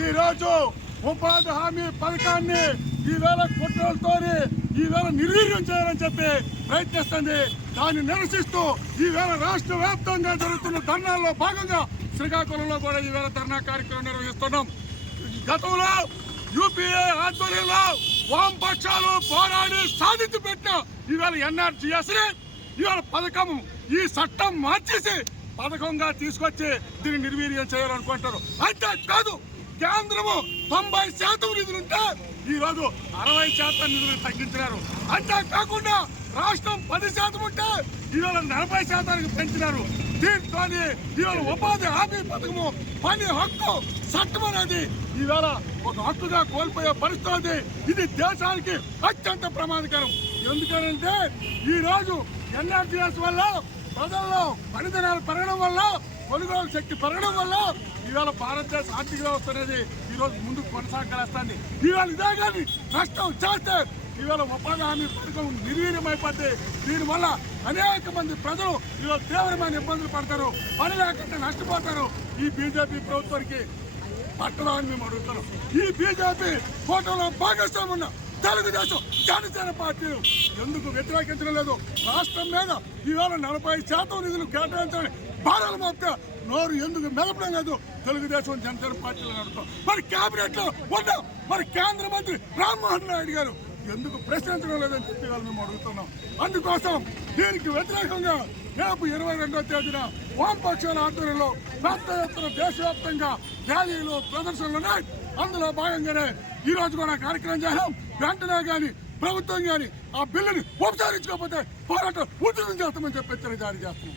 ఈ రోజు ఉపాధి హామీ పథకాన్ని ఈవేళ కుట్రలతోని ఈవేళ నిర్వీర్యం చేయాలని చెప్పి ప్రయత్నిస్తుంది. దాన్ని నిరసిస్తూ ఈవేళ రాష్ట్ర వ్యాప్తంగా జరుగుతున్న ధర్నాల్లో భాగంగా శ్రీకాకుళంలో కూడా ఈవేళ ధర్నా కార్యక్రమం నిర్వహిస్తున్నాం. గతంలో యూపీఏ ఆధ్వర్యంలో వామపక్షాలు పోరాడి సాధించి పెట్టిన ఈవేళ ఎన్ఆర్జీఎస్ ఇవాళ పథకం ఈ చట్టం మార్చేసి పథకంగా తీసుకొచ్చి దీన్ని నిర్వీర్యం చేయాలనుకుంటారు. అయితే కాదు, కేంద్రము 90% నిధులుంటే ఈరోజు 60% నిధులు తగ్గించినారు. అంతేకాకుండా రాష్ట్రం 10% ఉంటే ఇవాళ 40% పెంచినారు. దీంతో ఇవాళ ఉపాధి హామీ పథకము పని హక్కు చట్టం అనేది ఈవేళ ఒక హక్కుగా కోల్పోయే పరిస్థితి. ఇది దేశానికి అత్యంత ప్రమాదకరం. ఎందుకంటే ఈరోజు ఎన్ఆర్జీఎస్ వల్ల ప్రజల్లో పనిదినాలు పెరగడం వల్ల, కొనుగోలు శక్తి పెరగడం వల్ల ఇవాళ భారతదేశ ఆర్థిక వ్యవస్థ అనేది ఈరోజు ముందుకు కొనసాగలుస్తుంది. ఇవాళ ఇదే కానీ నష్టం చేస్తే ఇవాళ ఉపాధి హామీ పథకం నిర్వీర్యమైపోతే దీనివల్ల అనేక మంది ప్రజలు ఇవాళ తీవ్రమైన ఇబ్బందులు పడతారు, పని లేకుండా నష్టపోతారు. ఈ బీజేపీ ప్రభుత్వానికి పట్టణాన్ని మేము అడుగుతారు. ఈ బీజేపీ కూటమిలో భాగస్వామ్యం ఉన్న తెలుగుదేశం, జనసేన పార్టీలు ఎందుకు వ్యతిరేకించడం లేదు? రాష్ట్రం మీద ఈవేళ 40% నిధులు కేటాయించాలని భారాలు మోపుతా నోరు ఎందుకు మెదపడం లేదు? తెలుగుదేశం, జనసేన పార్టీలు అడుగుతాం. మరి కేబినెట్ లో ఉన్న మరి కేంద్ర మంత్రి రామ్మోహన్ నాయుడు గారు ఎందుకు ప్రశ్నించడం లేదని చెప్పి వాళ్ళు మేము అడుగుతున్నాం. అందుకోసం దీనికి వ్యతిరేకంగా రేపు 22వ తేదీన వామపక్షాల ఆధ్వర్యంలో పెద్ద ఎత్తున దేశవ్యాప్తంగా ర్యాలీలు, ప్రదర్శనలు ఉన్నాయి. అందులో భాగంగానే ఈ రోజు కూడా కార్యక్రమం చేశాం. వెంటనే కానీ ప్రభుత్వం కానీ ఆ బిల్లుని ఉపసంహరించుకోకపోతే పోరాటం ఉధృతం చేస్తామని చెప్పి హెచ్చరిక జారీ చేస్తున్నాం.